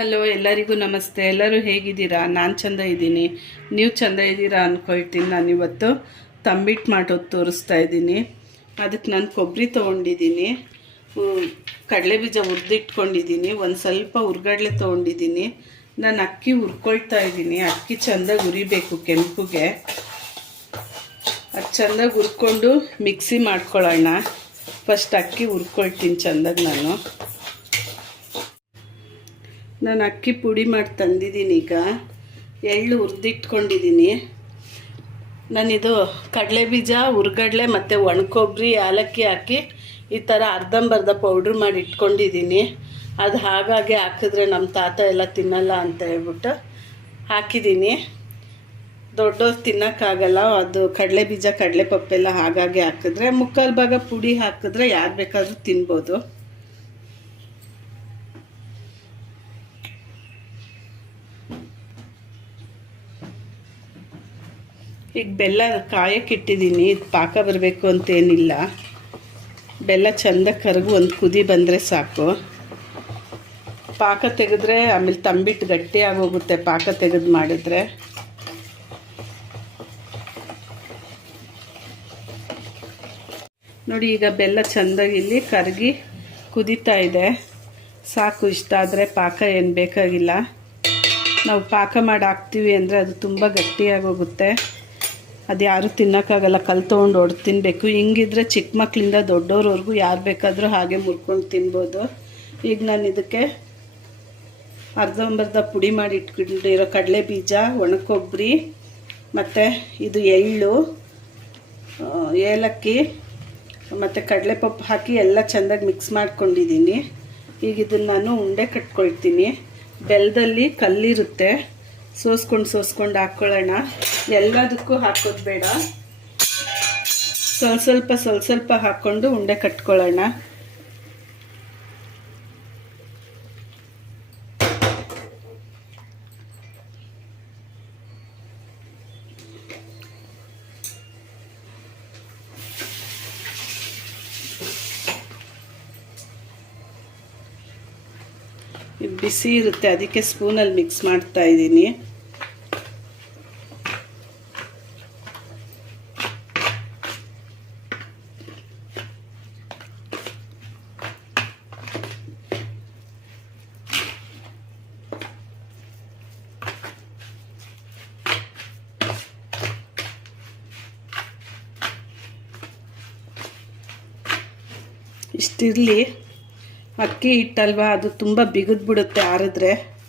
Hello ಎಲ್ಲರಿಗೂ ನಮಸ್ತೆ. ಎಲ್ಲರೂ ಹೇಗಿದ್ದೀರಾ? ನಾನು ಚೆಂದ ಇದ್ದೀನಿ. ನೀವು ಚೆಂದ ಇದ್ದೀರಾ ಅಂದ್ಕೊಳ್ತೀನಿ ನಾನು ಇವತ್ತು. ತಂಬಿಟ್ಟು ಮಾಡೋದು ತೋರಿಸ್ತಾ ಇದ್ದೀನಿ. ಅದಕ್ಕೆ ನಾನು ಕೊಬ್ಬರಿ ತೊಗೊಂಡಿದ್ದೀನಿ. ಕಡಲೆ ಬೀಜ ಹುರಿದಿಟ್ಕೊಂಡಿದ್ದೀನಿ. ಒಂದು ಸ್ವಲ್ಪ ಹುರ್ಗಡ್ಲೆ ತೊಗೊಂಡಿದ್ದೀನಿ. ನಾನು ಅಕ್ಕಿ ಹುರ್ಕೊಳ್ತಾ ಇದ್ದೀನಿ. ಅಕ್ಕಿ ಚೆಂದಾಗಿ ಹುರಿಬೇಕು ಕೆಂಪುಗೆ. ಅದು ಚೆಂದಾಗಿ ಹುರ್ಕೊಂಡು ಮಿಕ್ಸಿ ಮಾಡ್ಕೊಳ್ಳೋಣ ಫಸ್ಟ್ ಅಕ್ಕಿ ಹುರ್ಕೊಳ್ತೀನಿ ಚೆಂದಾಗಿ ನಾನು. ನಾನು ಅಕ್ಕಿ ಪುಡಿ ಮಾಡಿ ತಂದಿದ್ದೀನಿ ಈಗ. ಎಳ್ಳು ಹುರಿದಿಟ್ಕೊಂಡಿದ್ದೀನಿ. ನಾನಿದು ಕಡಲೆ ಬೀಜ ಹುರ್ಗಡ್ಲೆ ಮತ್ತು ಒಣಕೊಬ್ಬರಿ ಏಲಕ್ಕಿ ಹಾಕಿ ಈ ಥರ ಅರ್ಧಂಬರ್ಧ ಪೌಡ್ರ್ ಮಾಡಿ ಇಟ್ಕೊಂಡಿದ್ದೀನಿ. ಅದು ಹಾಗಾಗಿ ಹಾಕಿದ್ರೆ ನಮ್ಮ ತಾತ ಎಲ್ಲ ತಿನ್ನಲ್ಲ ಅಂತ ಹೇಳ್ಬಿಟ್ಟು ಹಾಕಿದ್ದೀನಿ. ದೊಡ್ಡವ್ರು ತಿನ್ನೋಕ್ಕಾಗಲ್ಲ, ಅದು ಕಡಲೆ ಬೀಜ ಕಡಲೆ ಪಪ್ಪೆಲ್ಲ ಹಾಗಾಗಿ ಹಾಕಿದ್ರೆ ಮುಕ್ಕಾಲು ಭಾಗ ಪುಡಿ ಹಾಕಿದ್ರೆ ಯಾರು ಬೇಕಾದರೂ ತಿನ್ಬೋದು. ಈಗ ಬೆಲ್ಲ ಕಾಯಕ್ಕೆ ಇಟ್ಟಿದ್ದೀನಿ, ಇದು ಪಾಕ ಬರಬೇಕು ಅಂತೇನಿಲ್ಲ. ಬೆಲ್ಲ ಚೆಂದ ಕರಗು, ಒಂದು ಕುದಿ ಬಂದರೆ ಸಾಕು. ಪಾಕ ತೆಗೆದ್ರೆ, ಆಮೇಲೆ ತಂಬಿಟ್ಟು ಗಟ್ಟಿಯಾಗಿ ಹೋಗುತ್ತೆ ಪಾಕ ತೆಗೆದು ಮಾಡಿದರೆ. ನೋಡಿ, ಈಗ ಬೆಲ್ಲ ಚೆಂದಾಗಿ ಇಲ್ಲಿ ಕರಗಿ ಕುದೀತಾ ಇದೆ. ಸಾಕು, ಇಷ್ಟ ಆದರೆ ಪಾಕ ಏನು ಬೇಕಾಗಿಲ್ಲ. ನಾವು ಪಾಕ ಮಾಡಿ ಹಾಕ್ತೀವಿ ಅಂದರೆ ಅದು ತುಂಬ ಗಟ್ಟಿಯಾಗೋಗುತ್ತೆ ಅದು ಯಾರೂ ತಿನ್ನೋಕ್ಕಾಗಲ್ಲ ಕಲ್ ತೊಗೊಂಡು ಹೊಡೆದು ತಿನ್ನಬೇಕು ಹಿಂಗಿದ್ರೆ ಚಿಕ್ಕ ಮಕ್ಕಳಿಂದ ದೊಡ್ಡವ್ರವರೆಗೂ ಯಾರು ಬೇಕಾದರೂ ಹಾಗೆ ಮುರ್ಕೊಂಡು ತಿನ್ಬೋದು. ಈಗ ನಾನು ಇದಕ್ಕೆ ಅರ್ಧಂಬರ್ಧ ಪುಡಿ ಮಾಡಿ ಇಟ್ಕೊಂಡಿರೋ ಕಡಲೆ ಬೀಜ ಒಣಕೊಬ್ಬರಿ ಮತ್ತು ಇದು ಎಳ್ಳು ಏಲಕ್ಕಿ, ಮತ್ತು ಕಡಲೆಪಪ್ಪು ಹಾಕಿ ಎಲ್ಲ ಚೆಂದಾಗಿ ಮಿಕ್ಸ್ ಮಾಡ್ಕೊಂಡಿದ್ದೀನಿ ಈಗ ಇದನ್ನು ನಾನು ಉಂಡೆ ಕಟ್ಕೊಳ್ತೀನಿ. ಬೆಲ್ಲದಲ್ಲಿ ಕಲ್ಲಿರುತ್ತೆ. ಸೋಸ್ಕೊಂಡು ಸೋಸ್ಕೊಂಡು ಹಾಕ್ಕೊಳ್ಳೋಣ ಎಲ್ಲದಕ್ಕೂ ಹಾಕೋದು ಬೇಡ. ಸ್ವಲ್ಪ ಸ್ವಲ್ಪ ಸ್ವಲ್ಪ ಸ್ವಲ್ಪ ಹಾಕ್ಕೊಂಡು ಉಂಡೆ ಕಟ್ಕೊಳ್ಳೋಣ. ಬಿಸಿ ಇರುತ್ತೆ ಅದಕ್ಕೆ ಸ್ಪೂನಲ್ಲಿ ಮಿಕ್ಸ್ ಮಾಡ್ತಾ ಇದ್ದೀನಿ ಇಷ್ಟಿರಲಿ ಅಕ್ಕಿ ಹಿಟ್ಟಲ್ವಾ? ಅದು ತುಂಬ ಬಿಗಿದ್ಬಿಡುತ್ತೆ ಆರಿದ್ರೆ.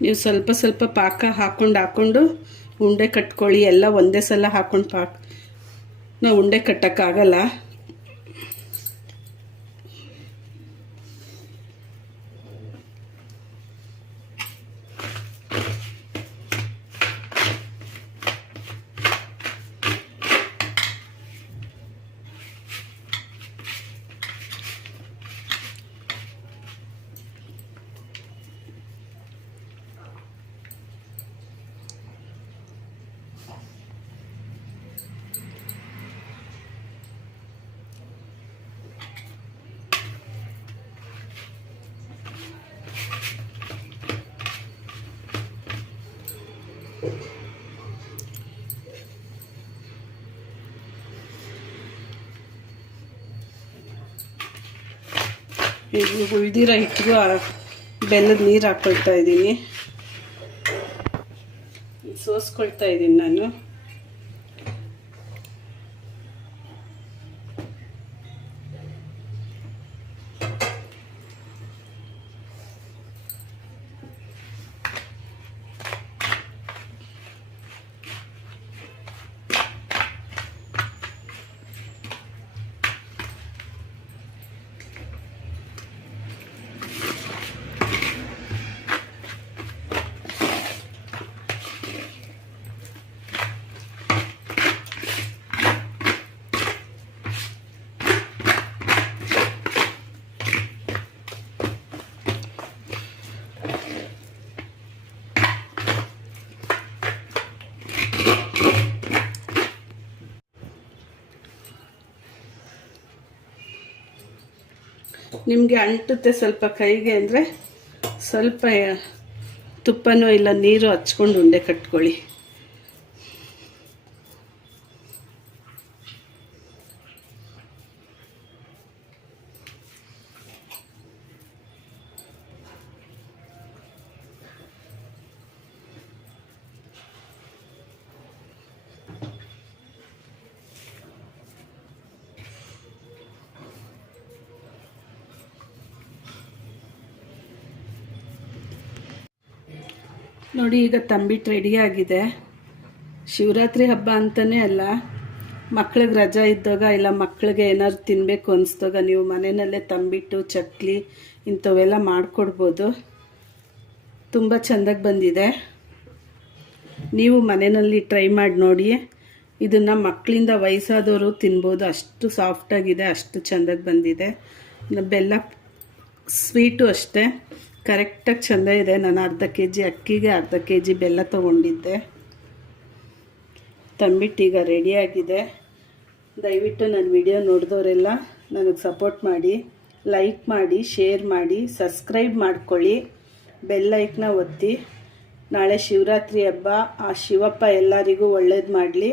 ನೀವು ಸ್ವಲ್ಪ ಸ್ವಲ್ಪ ಪಾಕ ಹಾಕ್ಕೊಂಡು ಹಾಕ್ಕೊಂಡು ಉಂಡೆ ಕಟ್ಕೊಳ್ಳಿ, ಎಲ್ಲ ಒಂದೇ ಸಲ ಹಾಕ್ಕೊಂಡು ಪಾಕ. ನಾವು ಉಂಡೆ ಕಟ್ಟೋಕ್ಕಾಗಲ್ಲ. ಈಗ ಉಳ್ದಿರೋ ಹಿಟ್ಟಿಗೂ ಬೆಲ್ಲದ ನೀರು ಹಾಕ್ಕೊಳ್ತಾ ಇದ್ದೀನಿ. ಸೋಸ್ಕೊಳ್ತಾ ಇದ್ದೀನಿ ನಾನು. ನಿಮಗೆ ಅಂಟುತ್ತೆ ಸ್ವಲ್ಪ ಕೈಗೆ ಅಂದರೆ ಸ್ವಲ್ಪ ತುಪ್ಪನೋ ಇಲ್ಲ ನೀರು ಹಚ್ಕೊಂಡು ಉಂಡೆ ಕಟ್ಕೊಳ್ಳಿ. ನೋಡಿ, ಈಗ ತಂಬಿಟ್ಟು ರೆಡಿಯಾಗಿದೆ ಶಿವರಾತ್ರಿ ಹಬ್ಬ ಅಂತಲೇ ಅಲ್ಲ, ಮಕ್ಳಿಗೆ ರಜಾ ಇದ್ದಾಗ ಇಲ್ಲ, ಮಕ್ಳಿಗೆ ಏನಾದ್ರು ತಿನ್ನಬೇಕು ಅನಿಸ್ದಾಗ ನೀವು ಮನೆಯಲ್ಲೇ ತಂಬಿಟ್ಟು, ಚಕ್ಲಿ ಇಂಥವೆಲ್ಲ ಮಾಡಿಕೊಡ್ಬೋದು. ತುಂಬ ಚೆಂದಾಗಿ ಬಂದಿದೆ. ನೀವು ಮನೆಯಲ್ಲಿ ಟ್ರೈ ಮಾಡಿ ನೋಡಿ. ಇದನ್ನು ಮಕ್ಕಳಿಂದ ವಯಸ್ಸಾದವರು ತಿನ್ಬೋದು. ಅಷ್ಟು ಸಾಫ್ಟಾಗಿದೆ ಅಷ್ಟು ಚೆಂದಾಗಿ ಬಂದಿದೆ. ಬೆಲ್ಲ ಸ್ವೀಟು ಅಷ್ಟೇ. ಕರೆಕ್ಟಾಗಿ ಚೆಂದ ಇದೆ. ನಾನು ಅರ್ಧ ಕೆ ಜಿ ಅಕ್ಕಿಗೆ ಅರ್ಧ ಕೆ ಜಿ ಬೆಲ್ಲ ತೊಗೊಂಡಿದ್ದೆ. ತಂಬಿಟ್ಟೀಗ ರೆಡಿಯಾಗಿದೆ ದಯವಿಟ್ಟು ನನ್ನ ವಿಡಿಯೋ ನೋಡಿದವರೆಲ್ಲ ನನಗೆ ಸಪೋರ್ಟ್ ಮಾಡಿ ಲೈಕ್ ಮಾಡಿ ಶೇರ್ ಮಾಡಿ ಸಬ್ಸ್ಕ್ರೈಬ್ ಮಾಡ್ಕೊಳ್ಳಿ. ಬೆಲ್ಲೈಕ್ನ ಒತ್ತಿ. ನಾಳೆ ಶಿವರಾತ್ರಿ ಹಬ್ಬ. ಆ ಶಿವಪ್ಪ ಎಲ್ಲರಿಗೂ ಒಳ್ಳೇದು ಮಾಡಲಿ.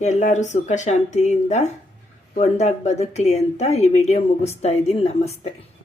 ಎಲ್ಲರೂ ಸುಖ ಶಾಂತಿಯಿಂದ ಒಂದಾಗಿ ಬದುಕಲಿ ಅಂತ ಈ ವಿಡಿಯೋ ಮುಗಿಸ್ತಾ ಇದ್ದೀನಿ. ನಮಸ್ತೆ.